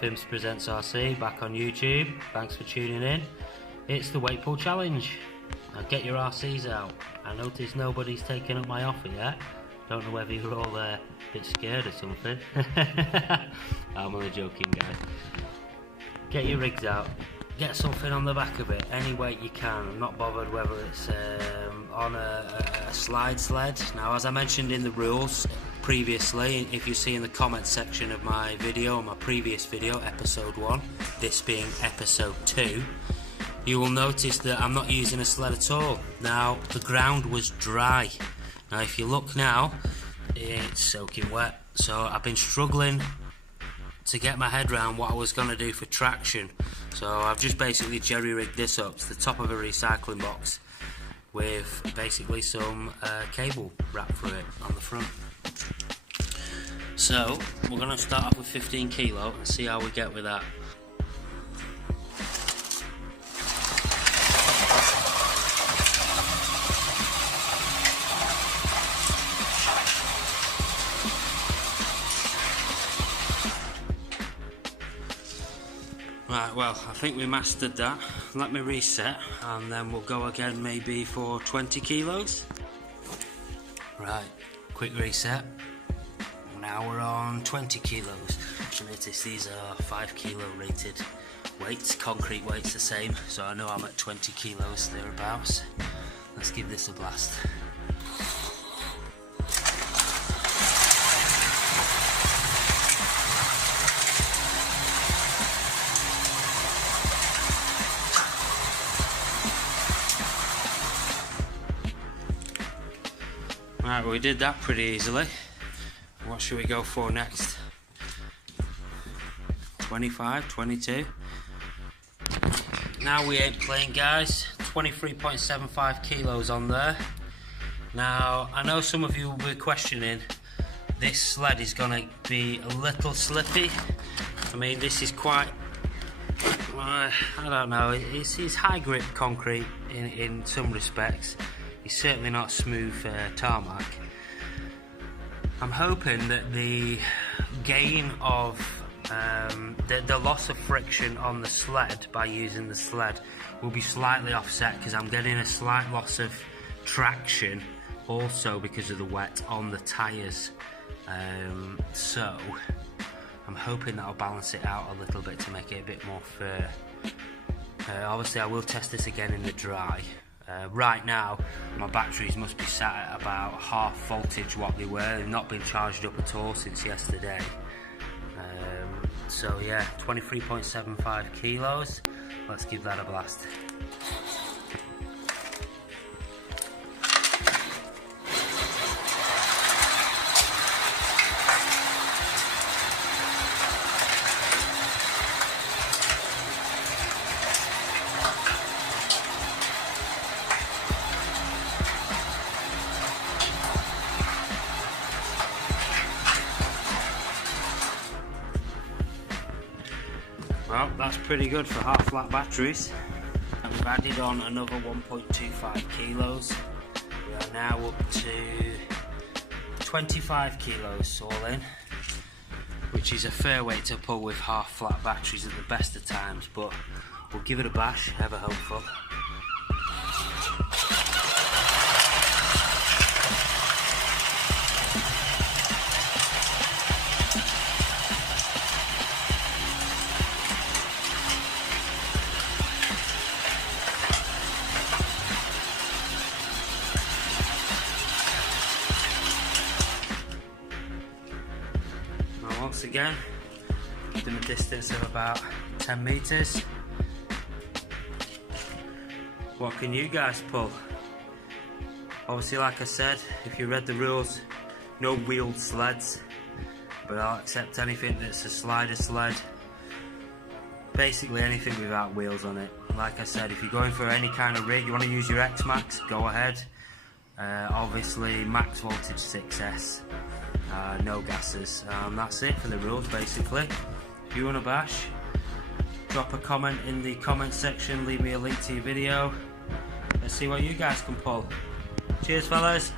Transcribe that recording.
Fims Presents RC back on YouTube. Thanks for tuning in. It's the weight pull challenge. Now get your RCs out. I noticed nobody's taken up my offer yet. Don't know whether you're all a bit scared or something. I'm only joking, guys. Get your rigs out. Get something on the back of it, any weight you can. I'm not bothered whether it's on a slide sled. Now, as I mentioned in the rules previously, if you see in the comments section of my video, my previous video, episode 1, this being episode 2, you will notice that I'm not using a sled at all. Now, the ground was dry. Now, if you look now, it's soaking wet. So I've been struggling to get my head around what I was going to do for traction. So I've just basically jerry-rigged this up to the top of a recycling box with basically some cable wrapped through it on the front. So we're going to start off with 15 kilo and see how we get with that. Right, well, I think we mastered that. Let me reset and then we'll go again maybe for 20 kilos. Right, quick reset. Now we're on 20 kilos. Notice these are 5 kilo rated weights, concrete weights the same, so I know I'm at 20 kilos thereabouts. Let's give this a blast. Right, well, we did that pretty easily. What should we go for next? 25, 22. Now we ain't playing, guys. 23.75 kilos on there. Now, I know some of you will be questioning, this sled is going to be a little slippy. I mean, this is quite, I don't know, it's high grip concrete in some respects. It's certainly not smooth tarmac. I'm hoping that the gain of the loss of friction on the sled by using the sled will be slightly offset, because I'm getting a slight loss of traction also because of the wet on the tyres. So I'm hoping that'll balance it out a little bit to make it a bit more fair. Obviously I will test this again in the dry. Right now my batteries must be sat at about half voltage what they were. They've not been charged up at all since yesterday. So yeah, 23.75 kilos. Let's give that a blast. Well, that's pretty good for half flat batteries. And we've added on another 1.25 kilos. We are now up to 25 kilos all in, which is a fair weight to pull with half flat batteries at the best of times, but we'll give it a bash, ever hopeful. Once again, in a distance of about 10 meters. What can you guys pull? Obviously, like I said, if you read the rules, no wheeled sleds, but I'll accept anything that's a slider sled. Basically anything without wheels on it. Like I said, if you're going for any kind of rig, you want to use your X-Max, go ahead. Obviously max voltage 6S. No gases. That's it for the rules basically. If you want to bash, drop a comment in the comment section, leave me a link to your video. Let's see what you guys can pull. Cheers fellas.